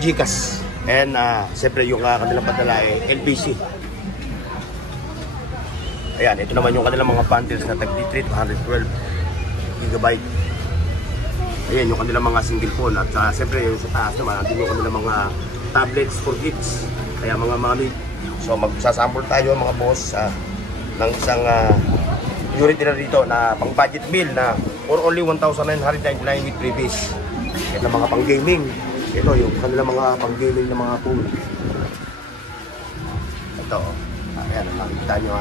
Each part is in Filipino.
GCash. And siyempre yung kanilang padala ay LBC. Ayan, ito naman yung kanilang mga bundles na tag-3 112 GB. Ayan yung kanilang mga single phone. At siyempre yung sa taas naman, andun yung kanilang mga tablets for kids. Kaya mga mami. So magsasample tayo mga boss ng isang unit nila dito na pang budget meal na for only 1,999 with freebies. Ito mga pang gaming. Ito yung kanilang mga pang gaming na mga phone. Ito. Ayan, nakikita nyo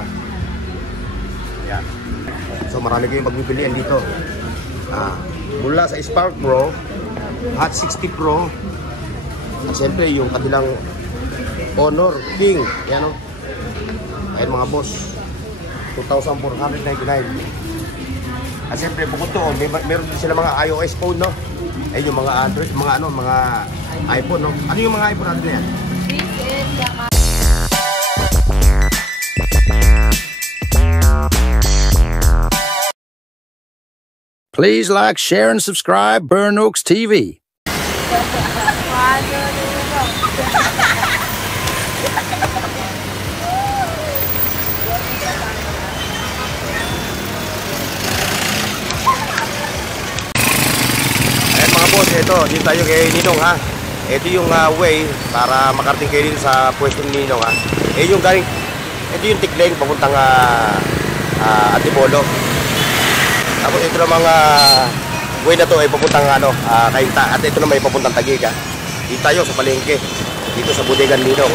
Ayan. So marami kayong pagbibilian dito. Mula sa Spark Pro, Hot 60 Pro, at siyempre yung kanilang Honor King. Ayan o. Ayan mga boss. 2,499. At siyempre bukod doon, meron din sila mga iOS phone, no? Ayun yung mga Android, mga iPhone, no? Ano yung mga iPhone natin yan? Please like, share, and subscribe Burn Oaks TV. Ayan mga boss, ito, dito tayo kay Ninong ha. Ito yung way para makarating kayo dito sa pwesto ni Ninong ha. Ito yung Tikling papuntang Antipolo. Tapos ito na mga way na to ay papuntang Kainta. At ito na may papuntang Taguig ha. Dito tayo sa palengke, dito sa Bodegan Ninong.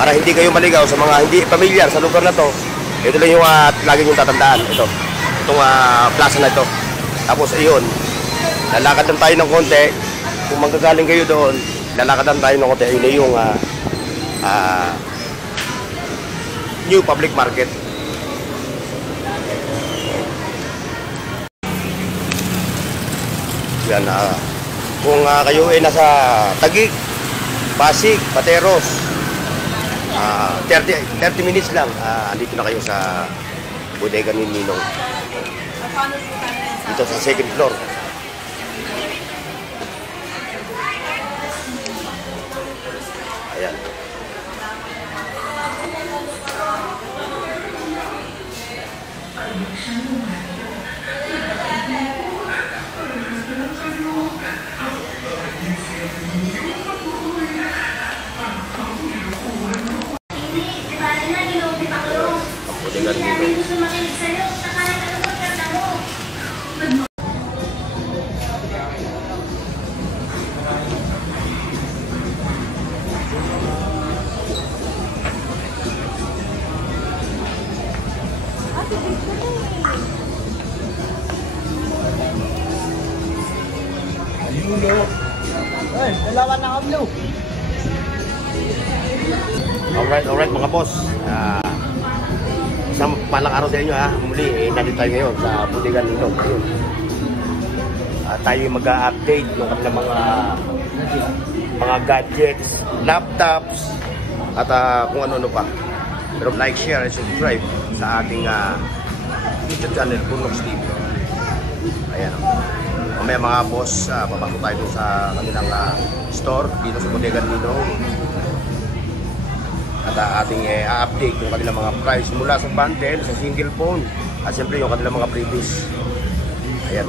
Para hindi kayo maligaw sa mga hindi pamilyar sa lugar na to. Ito lang yung lagi yung tatandaan. Itong plaza na ito. Tapos ayun, lalakad lang tayo ng konti. Kung magagaling kayo doon, lalakad lang tayo ng konti. Ayun na yung new public market. Yan, kung kayo ay nasa Taguig, Pasig, Pateros, 30 minutes lang, andito na kayo sa bodega ni Ninong. Dito sa second floor. Ayan. Dalawa na kablo. Alright mga boss. Isang palang araw sa inyo ha. Muli, nandito tayo ngayon sa Bodegan Ninong. Tayo mag-update ng kanilang mga gadgets, laptops, at kung ano-ano pa. Pero like, share, and subscribe sa ating YouTube channel, Burn Oaks TV. Ayan o. Mamaya mga boss, papasok tayo dun sa kanilang store dito sa Bodegan Ninong. At ating update yung kanilang mga price mula sa bundle, sa single phone, at siyempre yung kanilang mga freebies. Ayan.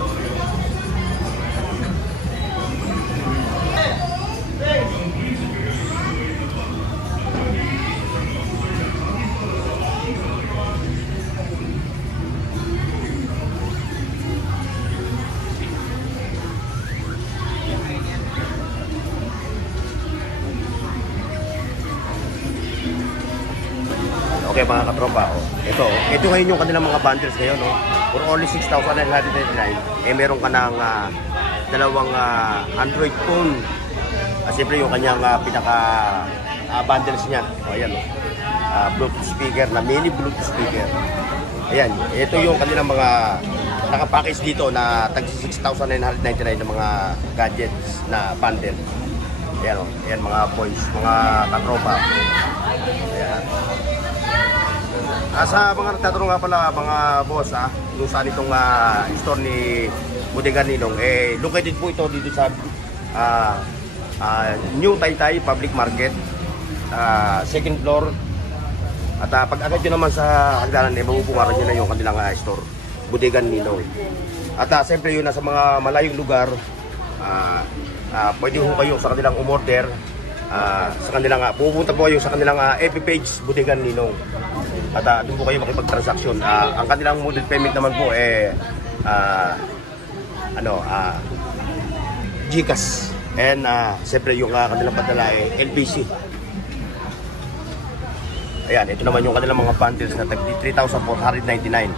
Okay mga katropa, ito ngayon yung kanilang mga bundles ngayon, for only 6,999, meron ka ng dalawang Android phone, siyempre yung kanyang pinaka bundles niya. Ayan, Bluetooth speaker na mini Bluetooth speaker. Ayan, ito yung kanilang mga nakapackage dito na tag 6,999 na mga gadgets na bundle. Ayan, ayan mga boys, mga katropa. Ayan. Sa mga nagtatanong nga pala mga boss kung saan itong store ni Bodegan Ninong, located po ito dito sa New Taytay Public Market, second floor. At pag agad nyo naman sa hagdanan, mabubukaran nyo na yung kanilang store, Bodegan Ninong. At siyempre yun, nasa mga malayong lugar, pwede ho kayo sa kanilang umorder, sa kanilang, pupunta po kayo sa kanilang FB page, Bodegan Ninong. At doon po kayo makipag-transaction. Ang kanilang model payment naman po GCash. And siyempre yung kanilang padala LBC. Ayan, ito naman yung kanilang mga bundles na 3,499.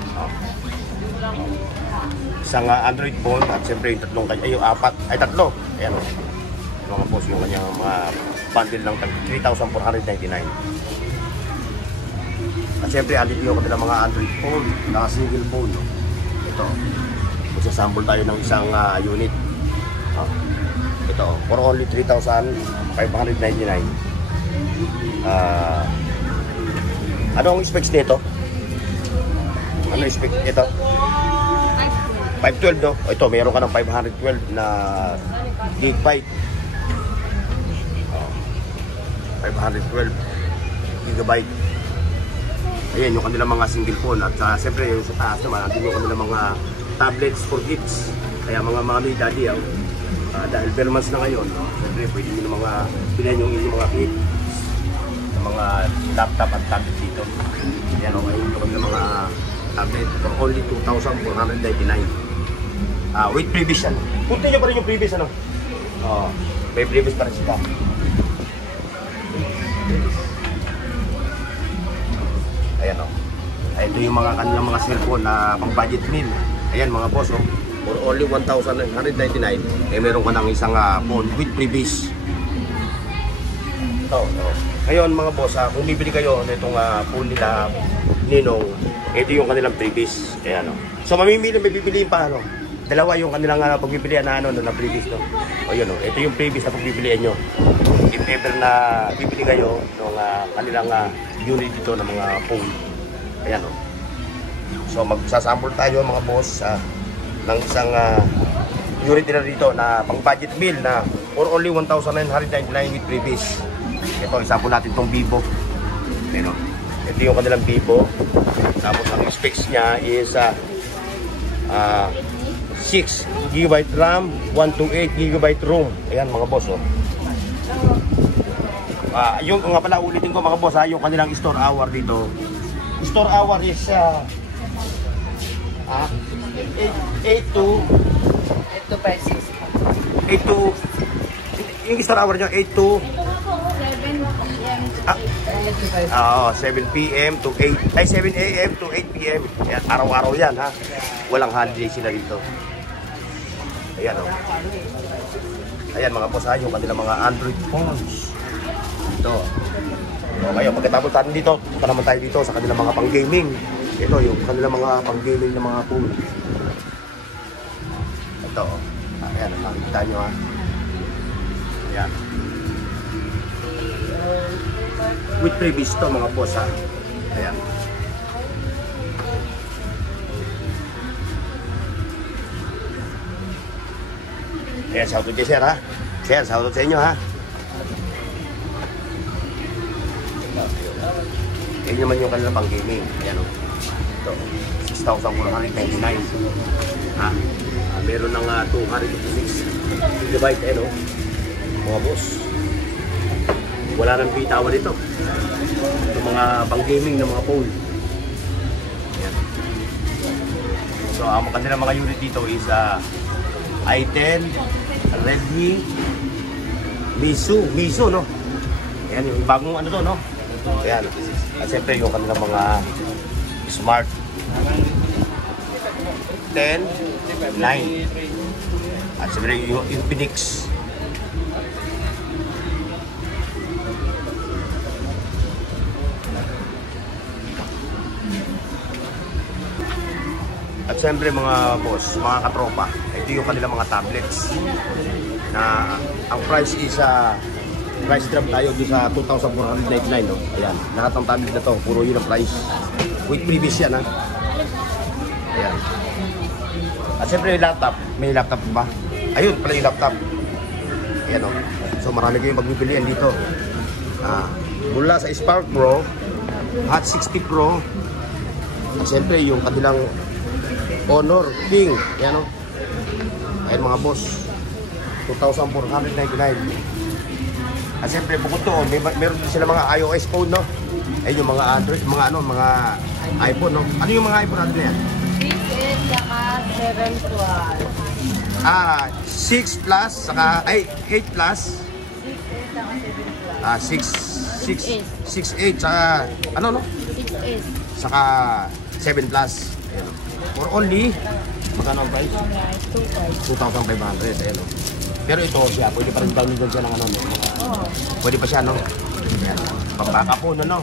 Isang Android phone at siyempre yung tatlo. Ayan o. Mga boss, yung kanyang mga bundle ng 3,499. At siyempre, alit yung kanilang mga Android phone, naka single phone. Ito. Magsasample tayo ng isang unit. Ito, for only 3,599. Ano ang specs nito? Ano ang specs nito? 512 no? Ito, meron ka ng 512 na gigabyte. 512 gigabyte. Ayan yung kanilang mga single phone. At siyempre yung sa taas naman, andun yung kanilang mga tablets for kids. Kaya mga mami, daddy, dahil per months na ngayon, siyempre pwede nyo na mga bilhin yung inyong mga kids, mga laptop at tablet dito. Ayan o, ayun yung mga tablet for only 2,499. With previous yan. Punti nyo pa rin yung previous, ano? May previous pa rin sila. Ayan o. Ito yung mga kanilang mga cellphone na pang budget meal. Ayan mga boss, for only 1,999, meron ka ng isang phone with previous. Ngayon mga boss, kung bibili kayo nitong phone nila Ninong, ito yung kanilang previous. Ayan o. So mamimili, may bibiliin pa ano. Dalawa yung kanilang pagbibilian na na previous no. O yun o, ito yung previous na pagbibilian nyo. If ever na bibili kayo ng kanilang unit dito ng mga phone. Ayan o. So magsasample tayo mga boss ng isang unit nila dito na pang budget meal na for only 1,999 with previous. Ito, example natin itong Vivo. Pero, ito yung kanilang Vivo. Tapos ang specs niya is 6GB RAM, 128GB ROM. Ayan mga boss. Yung nga pala ulitin ko mga boss, yung kanilang store hour dito. Store hour is 8 to 8 to yung store hour nyo 8 to 7 PM to 8 ay 7 AM to 8 PM. Ayan, araw-araw yan ha. Walang holiday sila dito. Ayan o. Ayan mga boss, yung kanilang mga Android phones. Ito. So, ngayon, pagkatapos natin dito, punta naman tayo dito sa kanilang mga pang-gaming. Ito yung kanilang mga pang-gaming na mga phone. Ito. Ayan, nakikita nyo ha. Ayan. With previous to mga boss ha. Ayan. Ayan, shoutout kay Sir ha. Sir, shoutout sa inyo ha. Ayan naman yung kanilang pang gaming. Ayan o. Ito. 6,499 ha. Meron ng 256GB. Ayan o. Mga boss. Wala nang bitawa dito. Ito mga pang gaming ng mga phone. Ayan. So ang kanilang mga unit dito is i10, Redmi, Misu no. Ayan yung bagong ano to no. Ayan. At siyempre yung kanilang mga smart 10, 9. At siyempre yung Infinix. At siyempre mga boss, mga katropa, ito yung kanilang mga tablets na ang price is price drop tayo doon sa 2,499 no. Ayan, lahat ng tablet na to, puro yun ang price. With previous yan ha. Ayan. At siyempre yung laptop, may laptop ba? Ayun pala yung laptop. Ayan o. So So marami kayong pagpipilian dito. Mula sa Spark Pro, Hot 60 Pro, at siyempre yung kanilang Honor King. Yan o. Ayan mga boss. 2,499. At siyempre bukod doon, meron din sila mga iOS phone, no? Ayun yung mga Android, mga mga iPhone, no? Ano yung mga iPhone natin yan? 6S saka 7 Plus. 6 Plus, saka, 8 Plus. 6S saka 7 Plus. 6, 8, saka, ano, no? 6S. Saka 7 Plus. Ayan. For only, magkano ang price? 2,500. Ayan, no? Pero ito siya, pwede pa rin download siya ng ano, no? Pwede pa siya, no? Ayan. Pambaka po, no?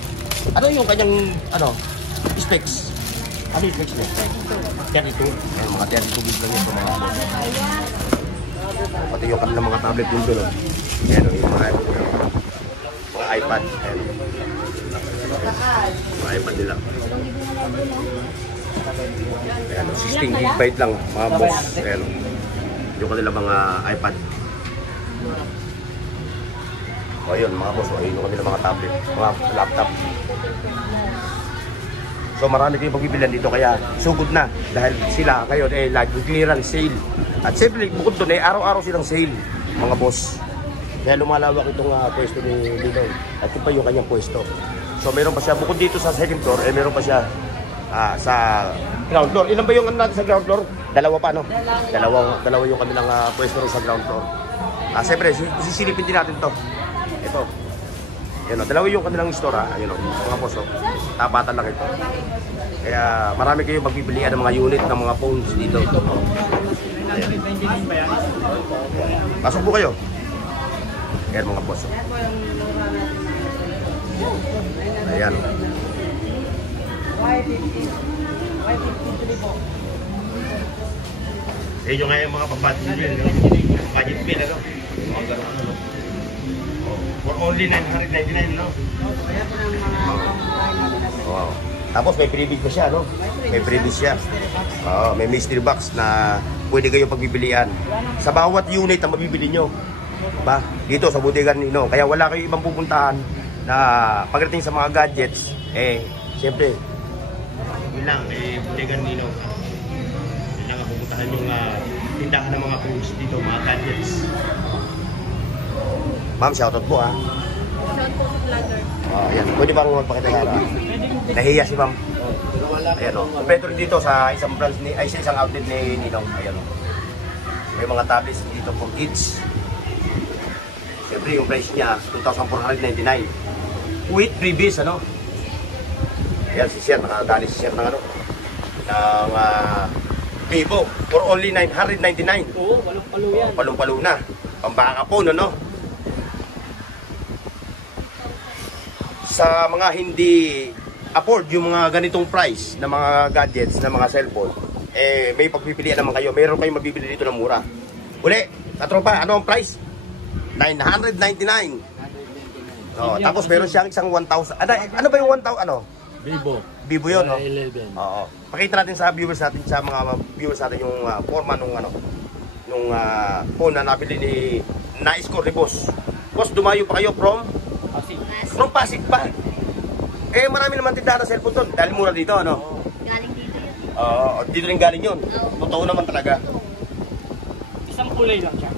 Ano yung kanyang, specs? Ano yung specs niya? 32. Ayan, mga 32 gigs lang yun. Pati yung kanilang mga tablet din doon, no? Ayan, yung mga iPad. Ayan. Mga iPad nila. Ayan, 16 GB lang, mga boss. Ayan, yung kanilang mga iPad. O yun, mga boss, ayun yung kanilang mga tablet, mga laptop. So marami kayong pagbibilan dito, kaya sugod na. Dahil sila ngayon like clearance sale. At siyempre bukod doon araw-araw silang sale, mga boss. Kaya lumalawak itong pwesto ni dito. At ito pa yung kanyang pwesto. So meron pa siya, bukod dito sa second floor, meron pa siya sa ground floor. Ilan ba yung ano natin sa ground floor? Dalawa pa, no? Dalawa yung kanilang pwesto sa ground floor. Siyempre, sisilipin din natin to. Ito. Yan o, dalawa yung kanilang store, ayun o, mga boss o. Tapatan lang ito. Kaya marami kayong magbibilihan ng mga unit ng mga phones dito. Ayan. Pasok po kayo. Ayan mga boss o. Ayan. Ayan yung nga yung mga budget bill. Budget bill, ano? Mga gano'n, ano? For only 999, no? Wow. Tapos may freebies pa siya, no? May freebies siya. May mystery box na pwede kayong pagbibilian. Sa bawat unit na mabibili nyo. Diba? Dito sa Bodega Nino. Kaya wala kayong ibang pupuntahan na pagdating sa mga gadgets, siyempre, yun lang, Bodega Nino. Yun lang ang pupuntahan yung tindahan ng mga phones dito, mga gadgets. Ma'am, shoutout po Shoutout po sa vlogger. Ayan. Pwede bang magpakita sa nahiya si ma'am? Ayan o. Kompleto rin dito sa isang branch sa isang outlet ni Ninong. Ayan o. May mga tablets dito for kids. Siyempre yung price niya 2,499. With freebies, ano? Ayan si Sir, nakadali si Sir ng ng Vivo for only 999. Oo, palong-palo yan. Palong-palo na. Pambaka po, no? Sa mga hindi afford yung mga ganitong price na mga gadgets, na mga cellphone, may pagpipilian naman kayo. Meron kayong mabibili dito ng mura. Uli, katropa, ano ang price? 999. Tapos meron siyang isang 1,000. Ano ba yung 1,000? Ano? Vivo yun, no? 11. Oo. Pakita natin sa viewers natin, sa mga viewers natin yung forma nung phone na nabili ni na-score ni Boss. Boss, dumayo pa kayo from Pasig pa. Marami naman tindahan na cellphone doon. Dahil mura dito, ano? Galing dito yun. Dito rin galing yun. Totoo naman talaga. Isang kulay lang siya.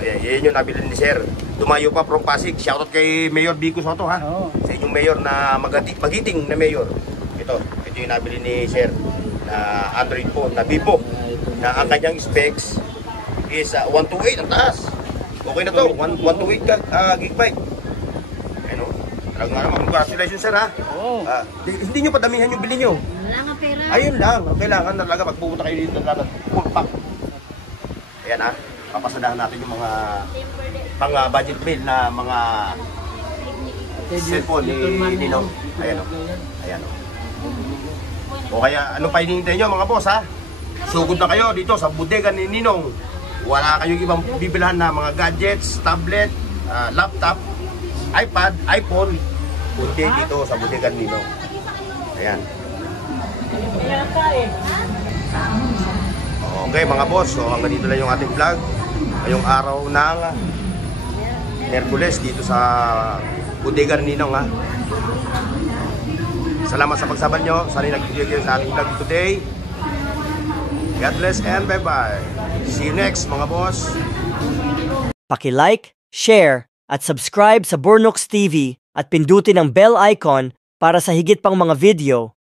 Yan yung nabili ni Sir. Dumayo pa from Pasig. Shoutout kay Mayor Vico Soto, ha? Sa inyong mayor na magiting na mayor. Ito yung nabili ni Sir na Android phone, na Vivo. Na ang kanyang specs is 128 ang taas. Okay na to, 128 gigabyte. Ano? Talagang nga naman, congratulations Sir, ha? Oo. Hindi nyo padamihan yung bili nyo. Wala nga pera. Ayun lang, kailangan na talaga magpupunta kayo dito na full pack. Ayan, ha? Papasadahan natin yung mga pang budget bill na mga cellphone ni Ninong. Ayan o. Ayan o. O kaya ano pa hinihintay nyo mga boss, ha? Sugod na kayo dito sa Bodega ni Ninong. Wala kayong ibang bibilhan na mga gadgets, tablet, laptop, iPad, iPhone. Kundi dito sa Bodega ni Ninong. Ayan. Okay mga boss, so hanggang dito lang yung ating vlog. ngayong araw ng Merkules dito sa Bodega ni Ninong, ha. Salamat sa pagsaban nyo. Sana nag-video kayo sa aking vlog today. God bless and bye-bye. See you next, mga boss. Paki-like, share, at subscribe sa Burnooks TV at pindutin ang bell icon para sa higit pang mga video.